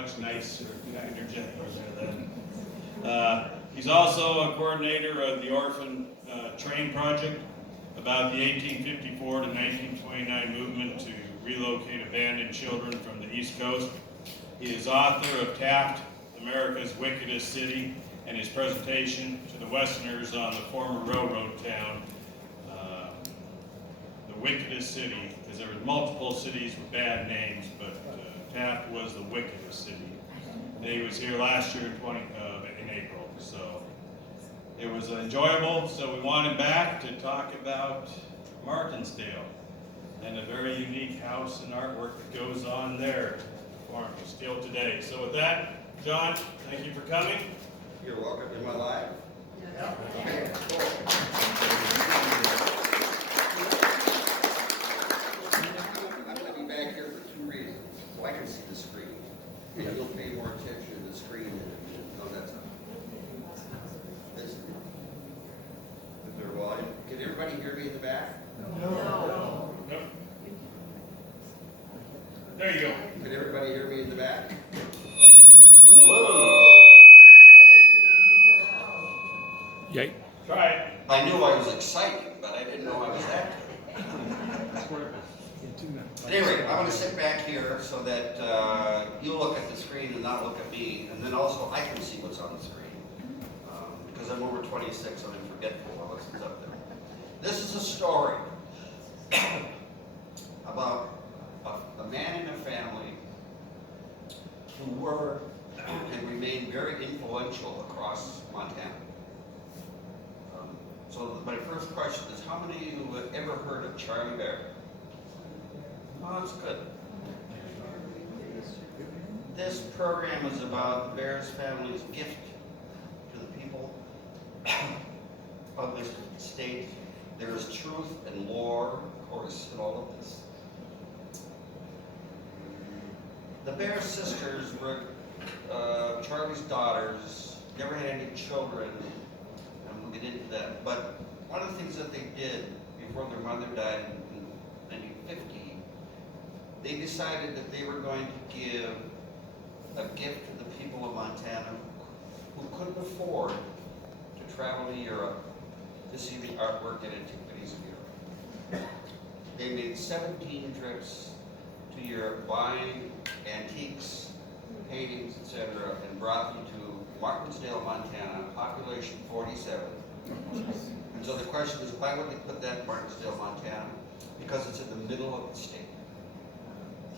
much nicer, kinder, gentler there then. He's also a coordinator of the Orphan Train Project, about the 1854 to 1929 movement to relocate abandoned children from the East Coast. He is author of Taft, America's Wickedest City, and his presentation to the Westerners on the former railroad town, the wickedest city, because there were multiple cities with bad names, but Taft was the wickedest city. And he was here last year in April, so it was enjoyable. So we want him back to talk about Martinsdale and a very unique house and artwork that goes on there still today. So with that, John, thank you for coming. You're welcome. Am I live? Yeah. Okay, cool. I'm going to be back here for two reasons. So I can see the screen. And you'll pay more attention to the screen than that's this. Is there volume? Can everybody hear me in the back? No. There you go. Can everybody hear me in the back? Whoa. Yay. Try it. I knew I was excited, but I didn't know I was that good. But anyway, I'm going to sit back here so that you look at the screen and not look at me, and then also I can see what's on the screen. Because I'm over 26, I'm forgetful while this is up there. This is a story about a man and a family who were and remain very influential across Montana. So my first question is, how many of you have ever heard of Charley Bair? Oh, that's good. This program is about Bair Family's gift to the people of this state. There is truth and lore, of course, in all of this. The Bair sisters were Charley's daughters, never had any children, and we'll get into that. But one of the things that they did before their mother died in 1950, they decided that they were going to give a gift to the people of Montana who couldn't afford to travel to Europe to see the artwork and antiquities of Europe. They made 17 trips to Europe buying antiques, paintings, etc., and brought them to Martinsdale, Montana, population 47. And so the question is, why would they put that in Martinsdale, Montana? Because it's in the middle of the state.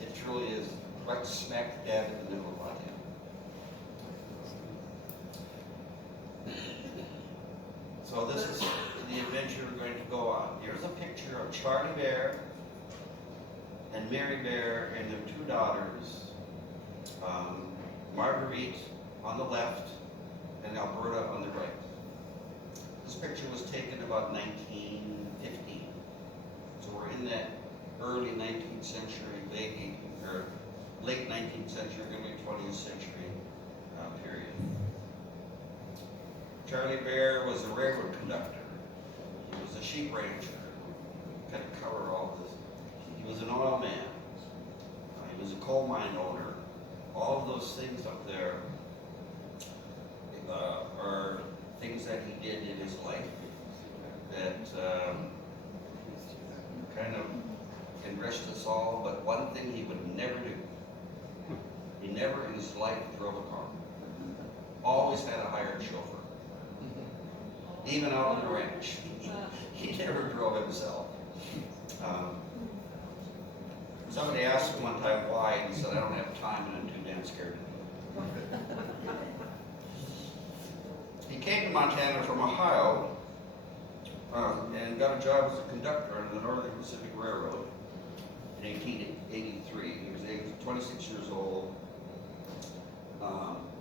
It truly is right smack dab in the middle of Montana. So this is the adventure we're going to go on. Here's a picture of Charley Bair and Mary Bair and their two daughters, Marguerite on the left and Alberta on the right. This picture was taken about 1915. So we're in that early 19th century, late 19th century, early 20th century period. Charley Bair was a railroad conductor. He was a sheep rancher. Kind of covered all of this. He was an oil man. He was a coal mine owner. All of those things up there are things that he did in his life that kind of enriched us all, but one thing he would never do, he never in his life drove a car. Always had a hired chauffeur. Even out on the ranch, he never drove himself. Somebody asked him one time why, and he said, I don't have time and I'm too damn scared to do it. He came to Montana from Ohio and got a job as a conductor on the Northern Pacific Railroad in 1883. He was 26 years old.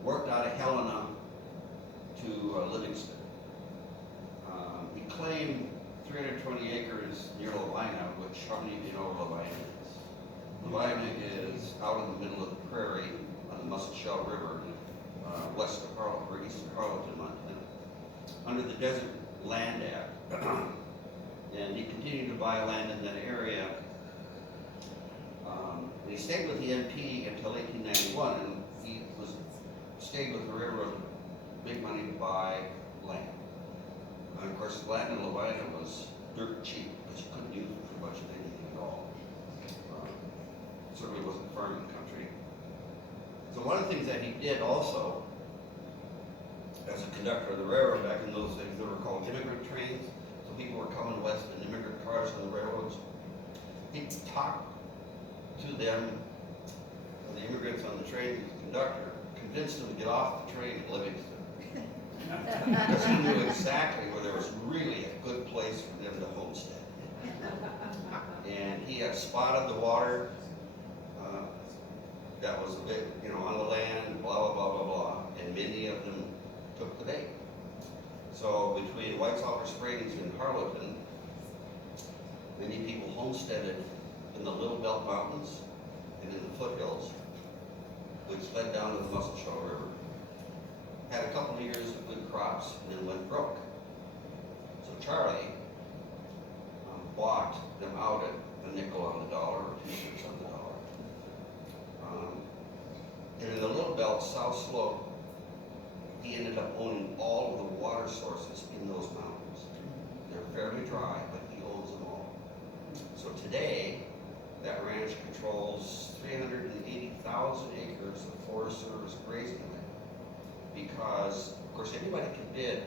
Worked out of Helena to Livingston. He claimed 320 acres near Lavina, which how many of you know where Lavina is? Lavina is out in the middle of the prairie on the Muscle River, west of Harlan, or east of Harlingen, Montana, under the Desert Land Act. And he continued to buy land in that area. He stayed with the NP until 1891, and he stayed with the railroad, big money to buy land. And of course, land in Levina was dirt cheap, because you couldn't use it for much of anything at all. Certainly wasn't farming country. So one of the things that he did also, as a conductor of the railroad back in those days, they were called immigrant trains. So people were coming west in immigrant cars on the railroads. He talked to them, the immigrants on the train, the conductor, convinced them to get off the train in Livingston. Because he knew exactly where there was really a good place for them to homestead. And he had spotted the water that was a bit, on the land, blah, blah, blah, blah, blah. And many of them took the bait. So between White Sulphur Springs and Harlowton, many people homesteaded in the Little Belt Mountains and in the foothills, which led down to the Muscle River. Had a couple of years of good crops and then went broke. So Charley bought them out at a nickel on the dollar or 2 cents on the dollar. And in the Little Belt, South Slope, he ended up owning all of the water sources in those mountains. They're fairly dry, but he owns them all. So today, that ranch controls 380,000 acres of Forest Service grazing land. Because, of course, anybody can bid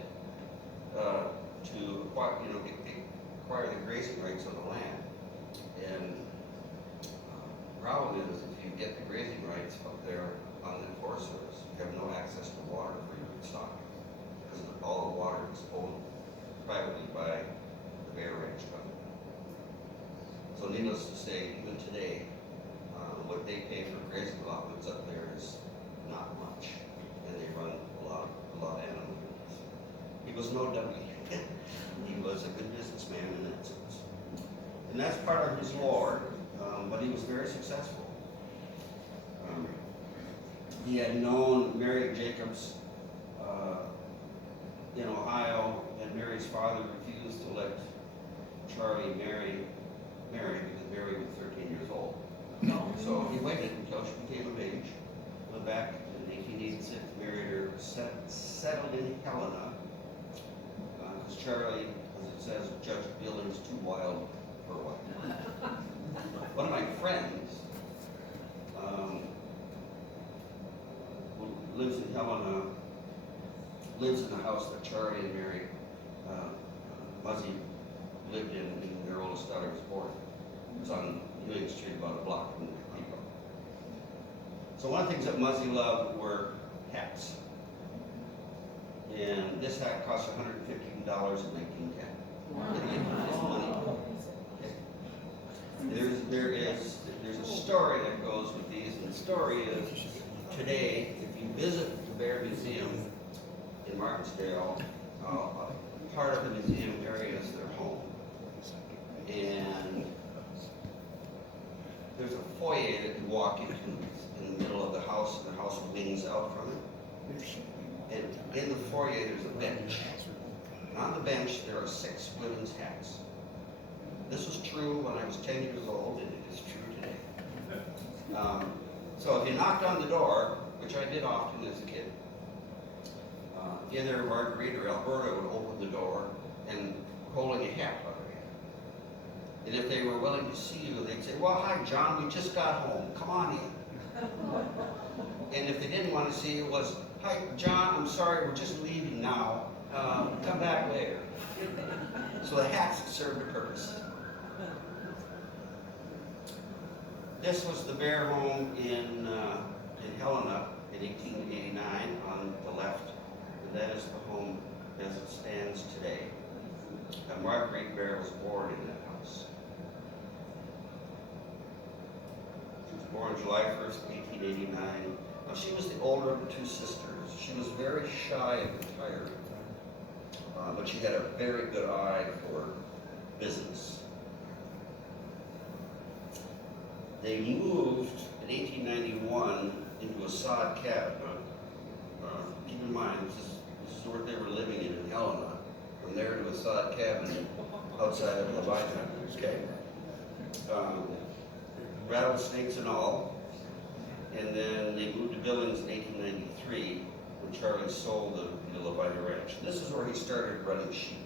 to acquire the grazing rights on the land. And problem is, if you get the grazing rights up there on the Forest Service, you have no access to water for your stock, because all the water is owned privately by the Bair Ranch Company. So needless to say, even today, what they pay for grazing allotments up there is not much, and they run a lot of animal units. He was no dummy. He was a good businessman in that sense. And that's part of his lore, but he was very successful. He had known Mary Jacobs in Ohio, and Mary's father refused to let Charley marry because Mary was 13 years old. So he waited until she became of age, went back in 1886, married her, settled in Helena, because Charley, as it says, Judge Billings too wild for what? One of my friends who lives in Helena, lives in the house that Charley and Mary Muzzy lived in when their oldest daughter was born. It's on Ewing Street, about a block from the depot. So one of the things that Muzzy loved were hats. And this hat cost $115 in 1910. There's a story that goes with these, and the story is today, if you visit the Bair Museum in Martinsdale, part of the museum area is their home. And there's a foyer that you walk into in the middle of the house, and the house wings out from it. And in the foyer, there's a bench. And on the bench, there are 6 women's hats. This was true when I was 10 years old, and it is true today. So if you knocked on the door, which I did often as a kid, either Marguerite or Alberta would open the door and holding a hat on her head. And if they were willing to see you, they'd say, well, hi, John, we just got home. Come on in. And if they didn't want to see you, it was, hi, John, I'm sorry, we're just leaving now. Come back later. So the hats served a purpose. This was the Bair home in Helena in 1889 on the left, and that is the home as it stands today. Marguerite Bair was born in that house. She was born July 1st, 1889. Now, she was the older of the 2 sisters. She was very shy and retired, but she had a very good eye for business. They moved in 1891 into a sod cabin. Keep in mind, this is where they were living in Helena. From there to a sod cabin outside of Levina. Okay. Rattlesnakes and all. And then they moved to Billings in 1893. when Charlie sold the Levina Ranch. This is where he started running sheep.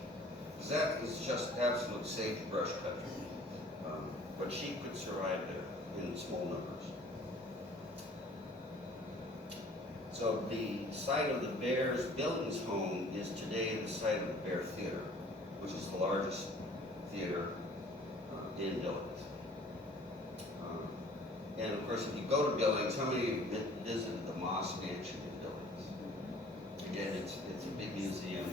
'Cause that is just absolute sagebrush country. But sheep could survive there in small numbers. So the site of the Bears Billings home is today the site of the Bear Theater, which is the largest theater in Billings. And of course, if you go to Billings, how many visited the Moss Mansion in Billings? Again, it's a big museum.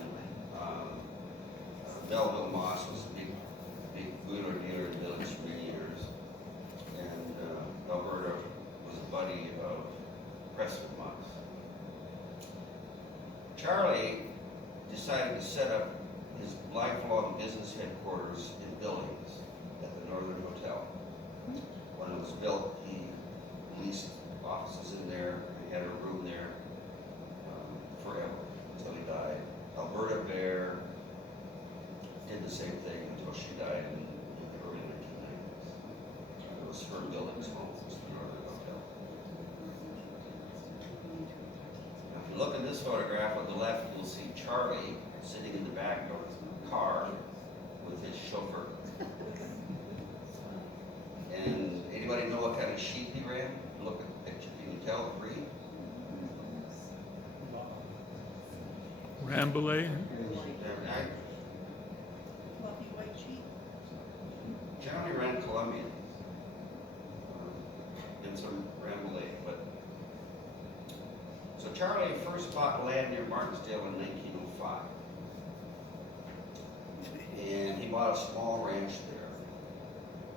Melville Moss was a big wheeler dealer in Billings for many years. And Alberta was a buddy of Preston Moss. Charlie decided to set up his lifelong business headquarters in Billings at the Northern Hotel. When it was built, he leased offices in there, he had a room there forever until he died. Alberta Bair did the same thing until she died in the early 1990s. It was her Billings home, it was the Northern Hotel. Now, if you look in this photograph on the left, you'll see Charlie sitting in the back of his car with his chauffeur. And anybody know what kind of sheep he ran? Look at the picture. Can you tell the breed? Rambouillet? Right? Charlie ran Colombian and some Rambouillet, but so Charlie first bought land near Martinsdale in 1905, and he bought a small ranch there,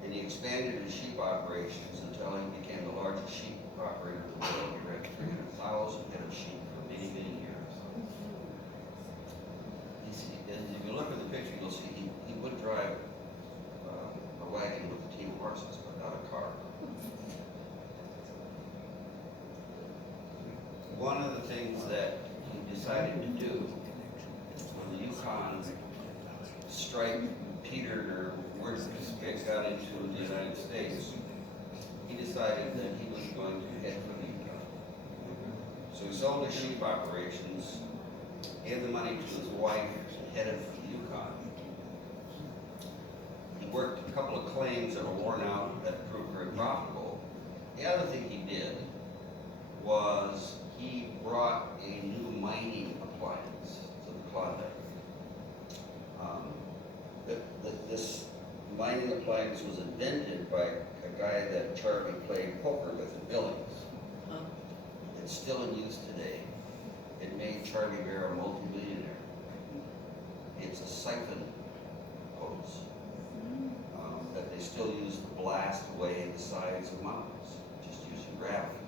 and he expanded his sheep operations until he became the largest sheep operator in the world. He ran 300,000 head of sheep for many, many years. And if you look at the picture, you'll see he would drive a wagon with a team of horses, but not a car. One of the things that he decided to do when the Yukon strike petered or worse, got into the United States, he decided that he was going to head for the Yukon. So he sold his sheep operations, gave the money to his wife, and headed for the Yukon. He worked a couple of claims that were worn out that proved very profitable. The other thing he did was he brought a new mining appliance to the Klondike. This mining appliance was invented by a guy that Charlie played poker with in Billings. It's still in use today. It made Charlie Bair a multi-millionaire. It's a siphon hose that they still use to blast away the sides of mountains, just using gravity.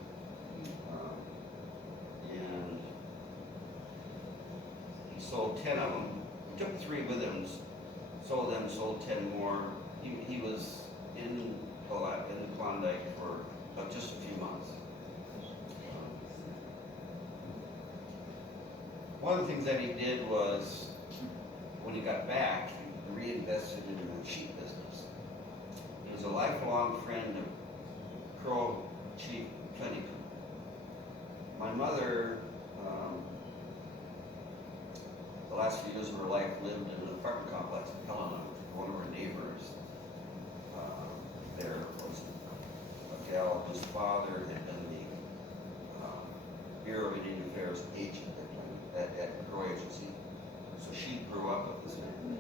And he sold 10 of them. He took 3 with him, sold them, sold 10 more. He was in the Klondike for just a few months. One of the things that he did was, when he got back, he reinvested in the sheep business. He was a lifelong friend of Crow Chief Plentycoop. My mother, the last few years of her life, lived in an apartment complex in Helena. One of her neighbors there was a gal whose father had been the Bureau of Indian Affairs agent at Crow Agency. So she grew up with this man.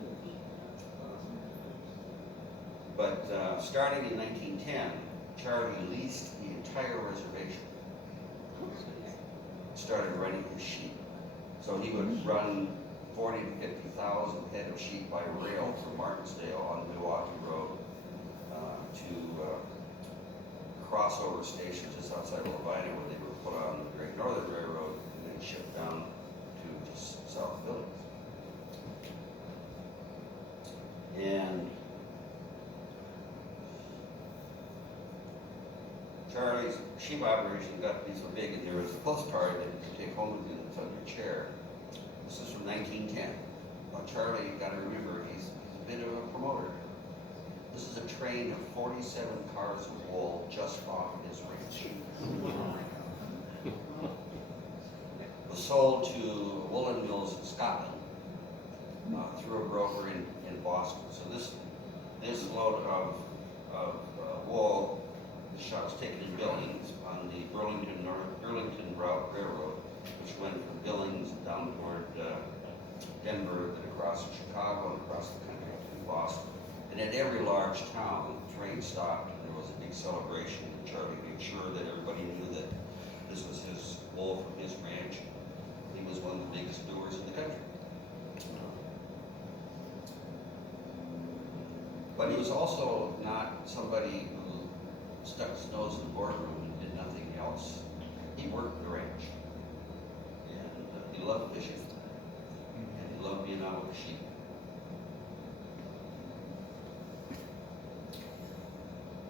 But starting in 1910, Charlie leased the entire reservation. Started running his sheep. So he would run 40 to 50,000 head of sheep by rail from Martinsdale on the Milwaukee Road to crossover stations just outside of Levina, where they were put on the Great Northern Railroad and then shipped down to just south of Billings. And Charlie's sheep operation got to be so big, and there was a postcard that you could take home with you that's on your chair. This is from 1910. Now Charlie, you got to remember, he's a bit of a promoter. This is a train of 47 cars of wool just off his ranch. It was sold to woolen mills in Scotland through a broker in Boston. So this load of wool, the Shontz taken in Billings on the Burlington Route Railroad, which went from Billings down toward Denver, then across to Chicago, and across the country to Boston. And at every large town, the train stopped, and there was a big celebration, and Charley made sure that everybody knew that this was his wool from his ranch. He was one of the biggest doers in the country. But he was also not somebody who stuck his nose in the boardroom and did nothing else. He worked the ranch. And he loved fishing. And he loved being out with the sheep.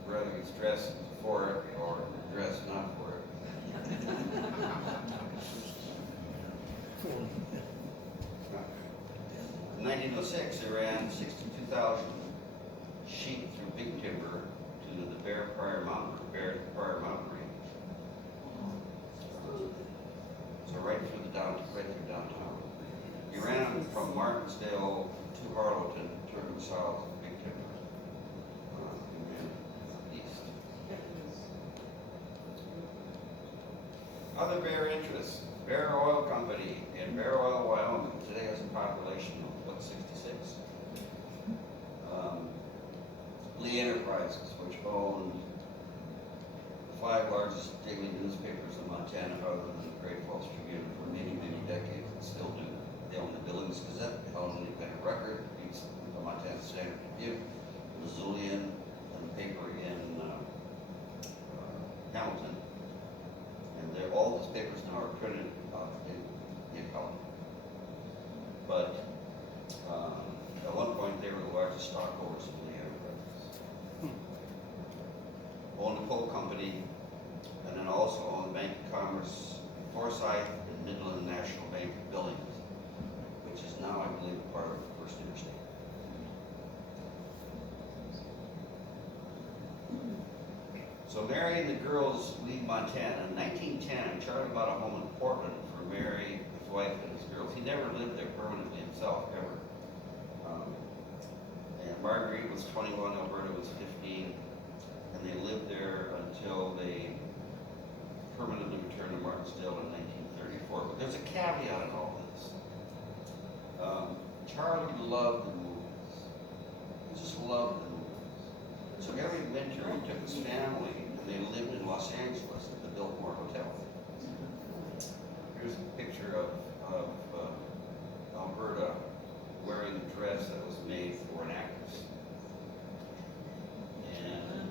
Whether he's dressed for it or dressed not for it. In 1906, they ran 62,000 sheep through Big Timber to the Bair Mountain Range. So right through downtown. He ran from Martinsdale to Harlowton, turning south to Big Timber, and ran east. Other Bair interests: Bair Oil Company in Bair Oil, Wyoming. Today has a population of, 66? Lee Enterprises, which owned the 5 largest daily newspapers in Montana, other than the Great Falls Tribune, for many, many decades, and still do. They own the Billings Gazette, they own the Independent Record, the Montana Standard Review, the Missoulian, and the paper in Hamilton. And all those papers now are printed in color. But at one point, they were the largest stockholders of Lee Enterprises. Owned the coal company, and then also owned the Bank of Commerce, Forsyth, and Midland National Bank of Billings, which is now, I believe, part of the First Interstate. So Mary and the girls leave Montana. In 1910, Charley bought a home in Portland for Mary, his wife, and his girls. He never lived there permanently himself, ever. And Marguerite was 21, Alberta was 15, and they lived there until they permanently returned to Martinsdale in 1934. But there's a caveat in all this. Charley loved the movies. He just loved the movies. So every winter he took his family and they lived in Los Angeles at the Biltmore Hotel. Here's a picture of Alberta wearing a dress that was made for an actress. And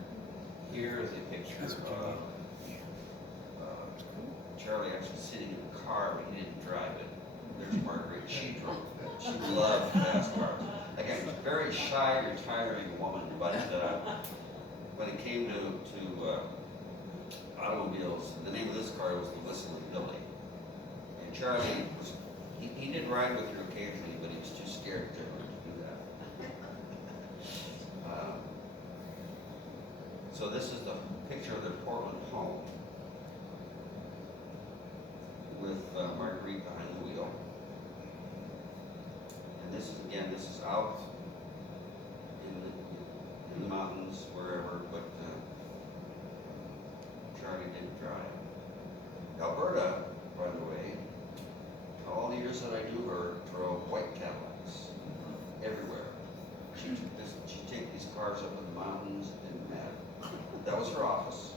here is a picture of Charley actually sitting in the car, but he didn't drive it. There's Marguerite. She drove it. She loved fast cars. Again, very shy, retiring woman, but when it came to automobiles, the name of this car was the Whistling Billy. And Charley he did ride with her occasionally, but he was too scared to do that. So this is the picture of their Portland home with Marguerite behind the wheel. And this is out in the mountains, wherever, but Charley didn't drive. Alberta, by the way, all the years that I knew her, drove white Cadillacs everywhere. She'd take these cars up in the mountains, it didn't matter. That was her office.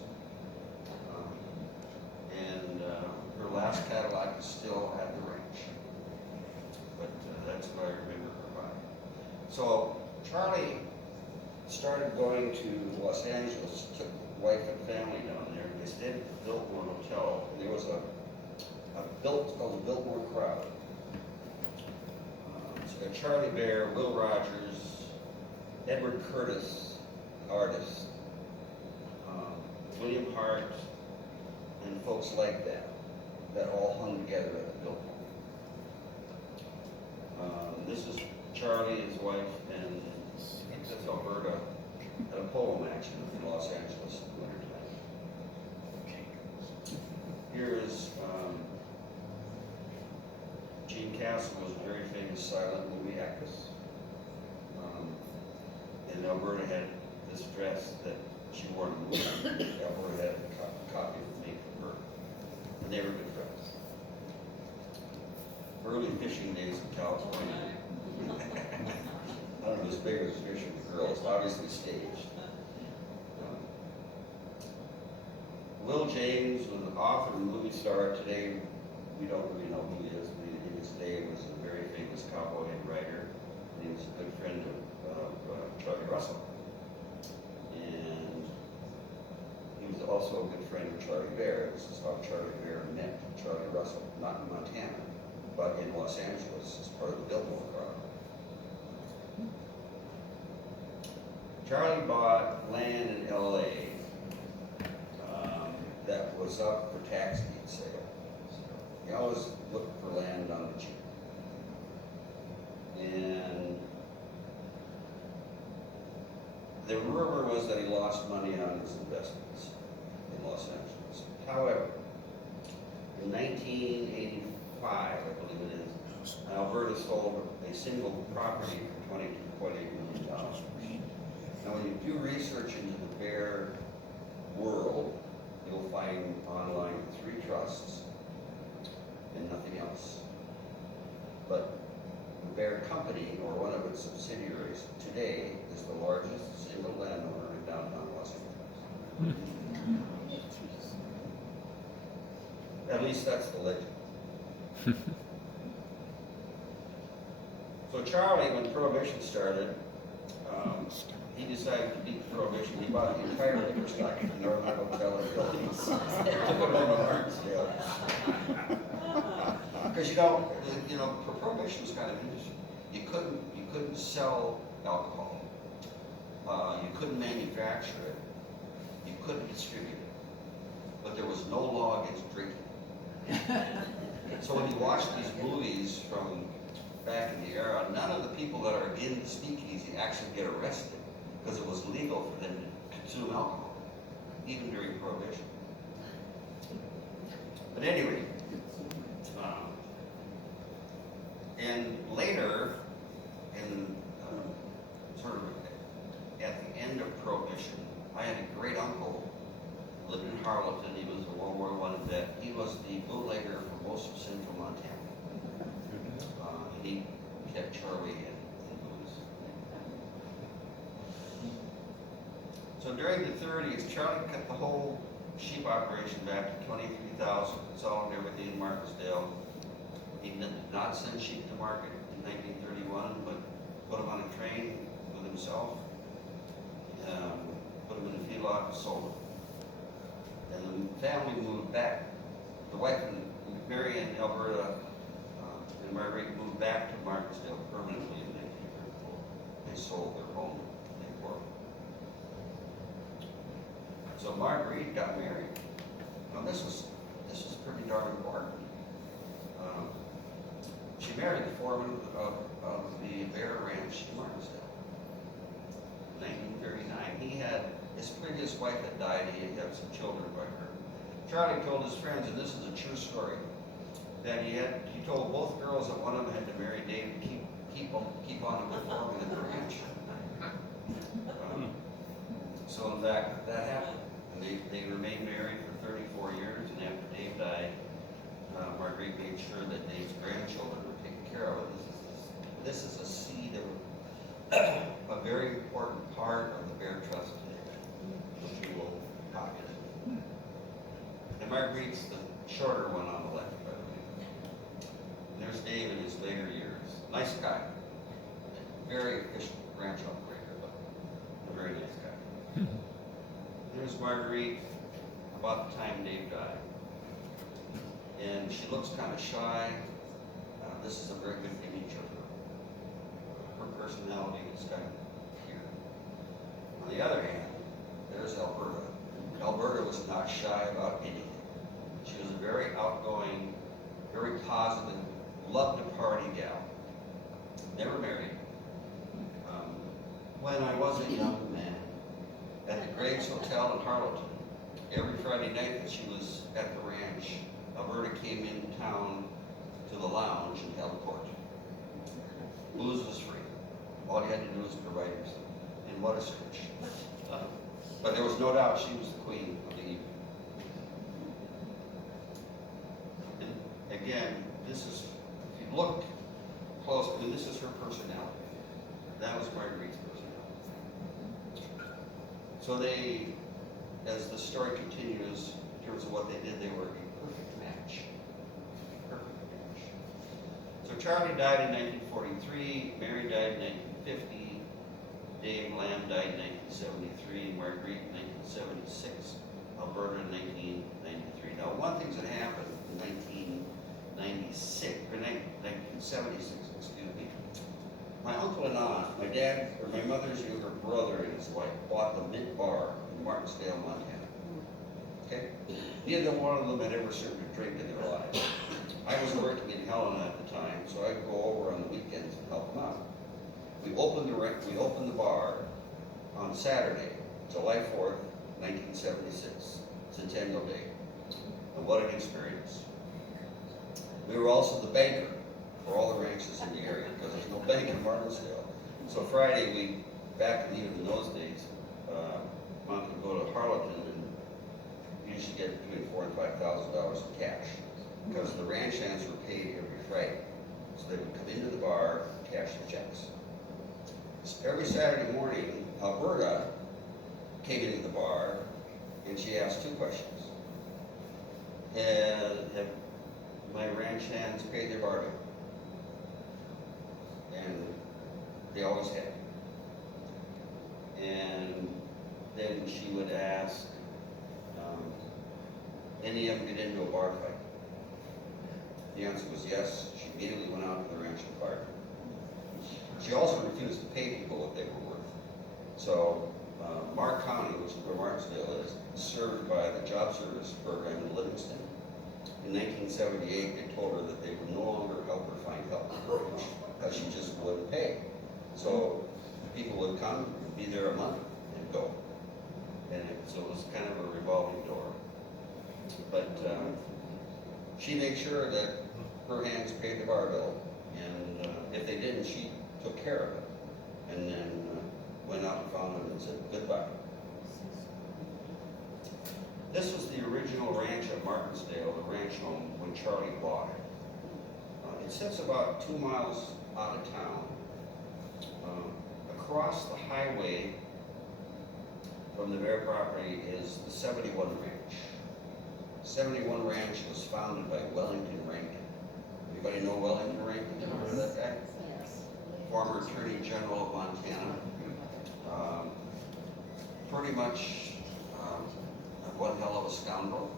Her last Cadillac is still at the ranch. But that's what I remember her by. So Charley started going to Los Angeles, took wife and family down there, and they stayed at the Biltmore Hotel. And there was called the Biltmore Crowd. So got Charley Bair, Will Rogers, Edward Curtis, artist, William Hart, and folks like that all hung together at the Biltmore. This is Charley, his wife, and I think that's Alberta at a polo match in Los Angeles in the wintertime. Here is Jean Castle was a very famous silent movie actress. And Alberta had this dress that she wore in the movie. Alberta had a copy of it made for her. And they were good friends. Early fishing days in California. I don't know, as big as fishing for girls, obviously staged. Will James was an author and movie star. Today, we don't really know who he is, but in his day was a very famous cowboy and writer. And he was a good friend of Charlie Russell. And he was also a good friend of Charlie Bair. This is how Charlie Bair met Charlie Russell, not in Montana, but in Los Angeles as part of the Biltmore crowd. Charlie bought land in LA that was up for tax deed sale. He always looked for land on the cheap. And the rumor was that he lost money on his investments in Los Angeles. However, in 1985, I believe it is, Alberta sold a single property for $22.8 million. Now, when you do research into the Bair world, you'll find online 3 trusts and nothing else. But the Bair Company, or one of its subsidiaries, today is the largest single landowner in downtown Los Angeles. At least that's the legend. So Charlie, when Prohibition started, he decided to beat Prohibition. He bought the entire liquor stock at the Northern Hotel and Buildings. Took it over to Martinsdale. Because you know, Prohibition was kind of interesting. You couldn't sell alcohol. You couldn't manufacture it. You couldn't distribute it. But there was no law against drinking. So when you watch these movies from back in the era, none of the people that are in the speakeasy actually get arrested because it was legal for them to consume alcohol, even during Prohibition. But anyway, and later, in sort of at the end of Prohibition, I had a great uncle who lived in Harleton. He was a World War I vet. He was the bootlegger for most of central Montana. He kept Charlie in booze. So during the 30s, Charlie cut the whole sheep operation back to 23,000. It's all and everything in Martinsdale. He did not send sheep to market in 1931, but put them on a train with himself, put them in a feedlot and sold them. And the family moved back. The wife and Mary in Alberta and Marguerite moved back to Martinsdale permanently in 1934. They sold their home in Portland. So Marguerite got married. Now this was pretty darn important. She married the foreman of the Bair Ranch in Martinsdale. In 1939, his previous wife had died. He had some children by her. Charlie told his friends, and this is a true story, that he told both girls that one of them had to marry Dave to keep on performing at the ranch. So in fact, that happened. They remained married for 34 years, and after Dave died, Marguerite made sure that Dave's grandchildren were taken care of. This is a seed of a very important part of the Bair Trust today, which we will pocket. And Marguerite's the shorter one on the left, by the way. And there's Dave in his later years. Nice guy. Very efficient ranch operator, but a very nice guy. There's Marguerite about the time Dave died. And she looks kind of shy. This is a very good image of her. Her personality is kind of here. On the other hand, there's Alberta. Alberta was not shy about anything. She was a very outgoing, very positive, loved to party gal. Never married. When I was a young man at the Greg's Hotel in Harleton, every Friday night that she was at the ranch, Alberta came in town to the lounge lunch and held court. Booze was free. All you had to do was provide yourself. And what a search. But there was no doubt she was the queen of the evening. And again, this is, if you look close, I mean, this is her personality. That was Marguerite's personality. So they, as the story continues, in terms of what they did, they were a perfect match. Perfect match. So Charley died in 1943, Mary died in 1950, Dame Lamb died in 1973, Marguerite in 1976, Alberta in 1993. Now, one thing that happened in 1996, or 1976, excuse me, my uncle and aunt, my dad, or my mother's younger brother and his wife bought the Mint Bar in Martinsdale, Montana. Okay? Neither one of them had ever served a drink in their lives. I was working in Helena at the time, so I'd go over on the weekends and help them out. We opened the bar on Saturday, July 4th, 1976, Centennial Day. And what an experience. We were also the banker for all the ranches in the area, because there's no bank in Martinsdale. So Friday, back even in those days, Mom could go to Harleton and usually get between $4,000 and $5,000 in cash, because the ranch hands were paid every Friday. So they would come into the bar and cash the checks. So every Saturday morning, Alberta came into the bar and she asked 2 questions. Have my ranch hands paid their bar bill? And they always had. And then she would ask, any of them get into a bar fight? The answer was yes. She immediately went out to the ranch and fired them. She also refused to pay people what they were worth. So Mark County, which is where Martinsdale is served by the Job Service Program in Livingston. In 1978, they told her that they would no longer help her find help because she just wouldn't pay. So people would come, be there a month, and go. And so it was kind of a revolving door. But she made sure that her hands paid the bar bill, and if they didn't, she took care of it, and then went out and found them and said goodbye. This was the original ranch at Martinsdale, the ranch home, when Charley bought it. It sits about 2 miles out of town. Across the highway from the Bair property is the 71 Ranch. 71 Ranch was founded by Wellington Rankin. Anybody know Wellington Rankin? Remember that guy? Former Attorney General of Montana. Pretty much one hell of a scoundrel.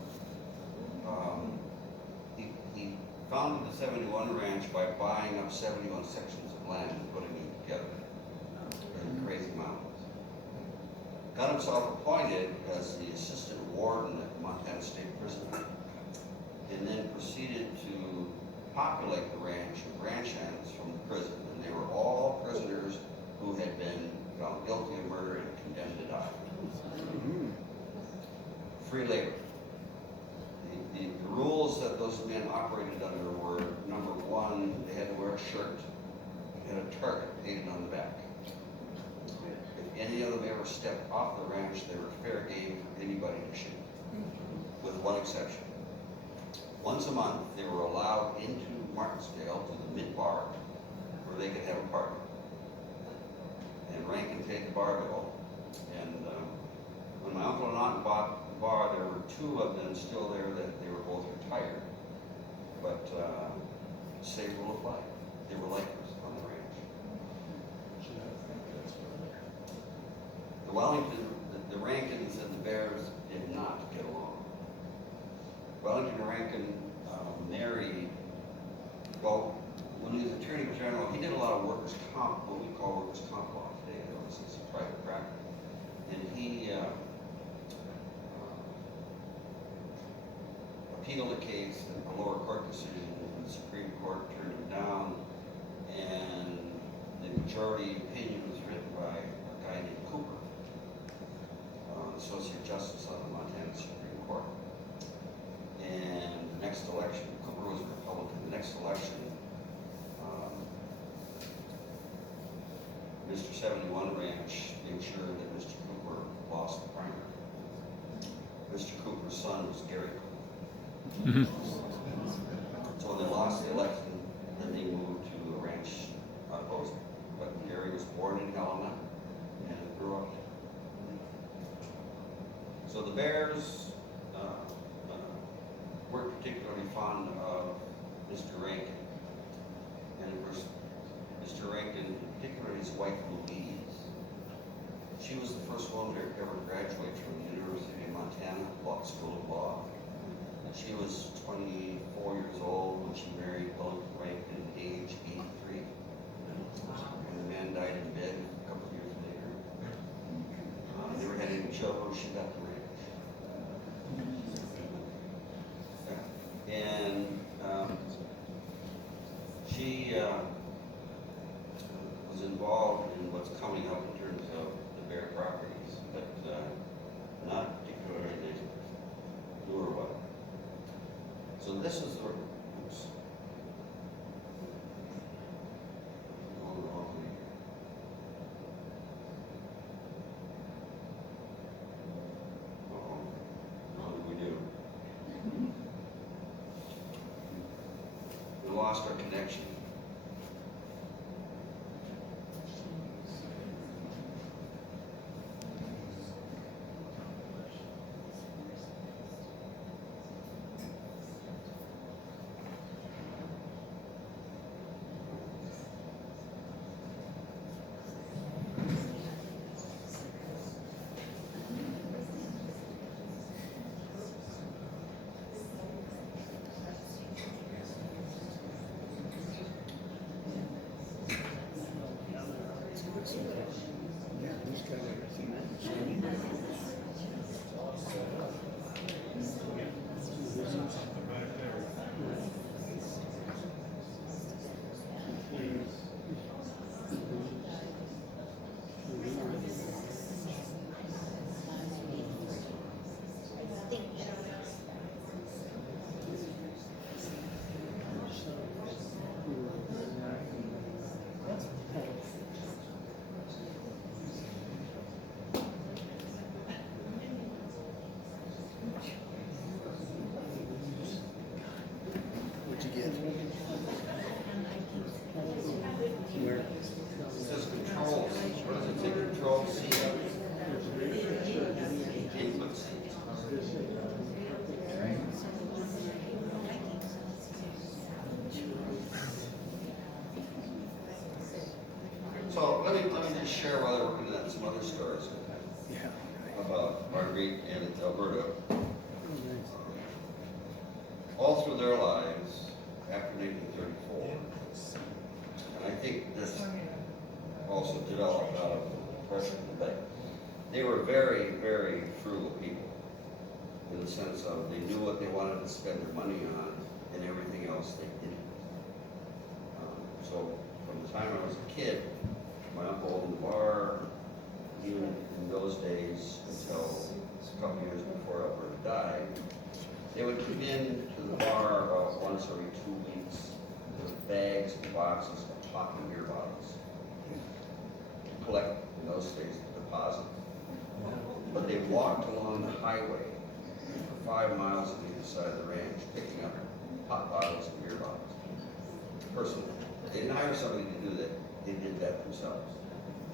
He founded the 71 Ranch by buying up 71 sections of land and putting them together in the crazy mountains. Got himself appointed as the assistant warden at the Montana State Prison, and then proceeded to populate the ranch with ranch hands from the prison. And they were all prisoners who had been found guilty of murder and condemned to die. Free labor. The rules that those men operated under were, number one, they had to wear a shirt, they had a target painted on the back. If any of them ever stepped off the ranch, they were fair game for anybody to shoot, with one exception. Once a month, they were allowed into Martinsdale to the Mint Bar, where they could have a party. And Rankin paid the bar bill. And when my uncle and aunt bought the bar, there were 2 of them still there that they were both retired. But same rule applied. They were lifers on the ranch. The Wellington, the Rankins and the Bairs did not get along. Wellington Rankin married, well, when he was Attorney General, he did a lot of workers' comp, what we call workers' comp law today. It was his private practice. And he appealed a case, a lower court decision, and the Supreme Court turned him down, and the majority opinion was written by a guy named Cooper, Associate Justice on the Montana Supreme Court. And the next election, Cooper was a Republican. The next election, 71 ranch made sure that Mr. Cooper lost the primary. Mr. Cooper's son was Gary Cooper. So when they lost the election, then they moved to a ranch out of Bozeman. But Gary was born in Helena and grew up there. So the Bears weren't particularly fond of Mr. Rankin. And of course, Mr. Rankin, particularly his wife Louise, she was the first woman to ever graduate from the University of Montana Law School of Law. And she was 24 years old when she married Bill Rankin, age 83. And the man died in bed a couple of years later. Never had any children, she got the ranch. And she was involved in what's coming up in terms of the Bair properties, but not particularly they knew her well. So this is the, oops. Going the wrong way here. Uh-oh. What did we do? We lost our connection. What'd you get? Where? It says controls. What does it say? Control C. Input C. So let me just share while I'm working on some other stories Yeah. about Marguerite and Alberta. All through their lives after 1934, and I think this also developed out of depression, but they were very, very frugal people in the sense of they knew what they wanted to spend their money on and everything else they didn't. So from the time I was a kid, my uncle owned the bar, even in those days until a couple years before Alberta died. They would come in to the bar about once every 2 weeks with bags and boxes of talking beer bottles. Collect, in those days, the deposit. But they walked along the highway for 5 miles on either side of the ranch, picking up hot bottles and beer bottles. Personally. They didn't hire somebody to do that. They did that themselves.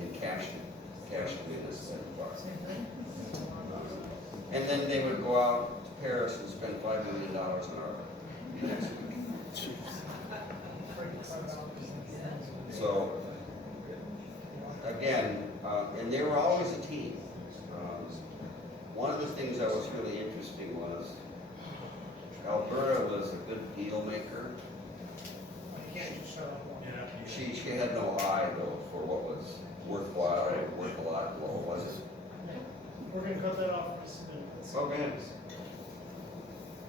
And cashed them in as a bar. And then they would go out Paris and spend $5 million on art next week. So, again, and they were always a team. One of the things that was really interesting was Alberta was a good deal maker. She had no eye though for what was worthwhile or worth a lot. What was it? We're gonna cut that off. Oh, go ahead.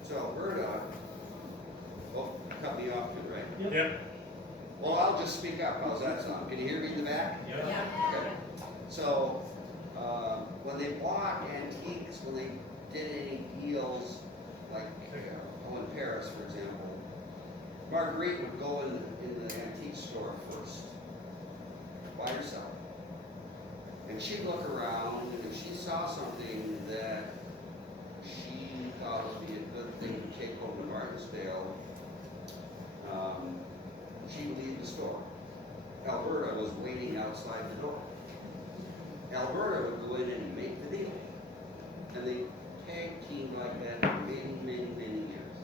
So Alberta, well, cut me off too, right? Yep. Well, I'll just speak up. How's that sound? Can you hear me in the back? Yep. Okay. So, when they bought antiques, when they did any deals, like in Paris, for example, Marguerite would go in the antique store first, by herself, And she'd look around, and if she saw something that she thought would be a good thing to take home to Martinsdale, she would leave the store. Alberta was waiting outside the door. Alberta would go in and make the deal. And they tag teamed like that for many, many, many years.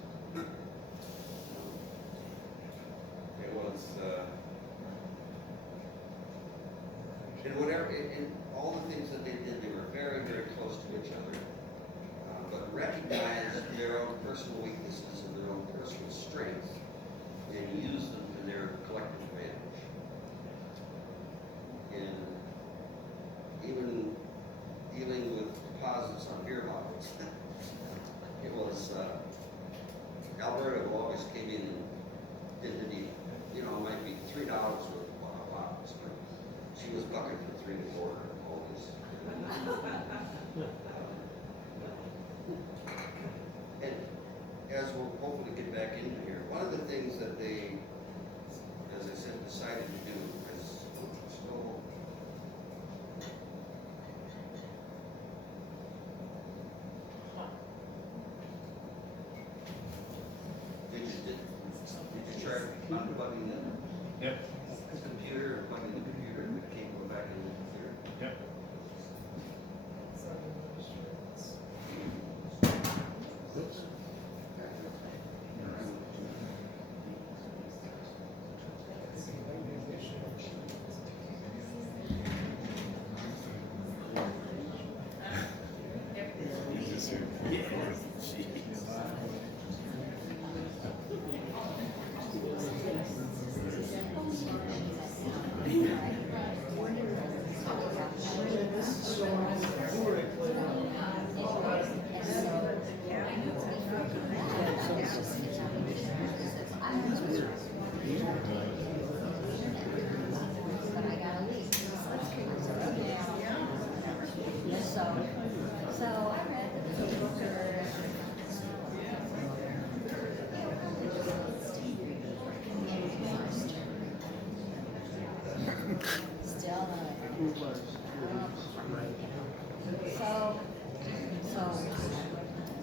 It was, and whatever, and all the things that they did, they were very, very close to each other. But recognized their own personal weaknesses and their own personal strengths and used them to their collective advantage. And even dealing with deposits on beer bottles, it was, Alberta always came in and did the deal. You know, it might be $3 worth of bottles, but she was bucking for 3 1/4 always. And as we'll hopefully get back into here, one of the things that they, as I said, decided to do is still. Did you try unplugging the Yep. computer and plugging the computer and the cable back in the computer? Yep. So I read the book still so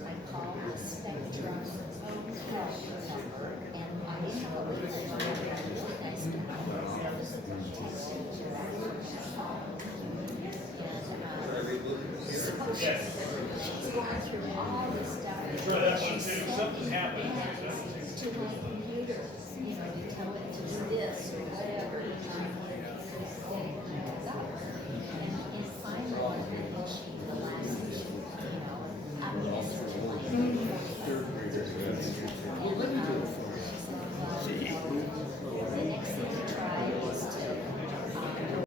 I called the Spectrum number and I didn't know it was Yes. going through all this stuff. Try that one too. Something happened.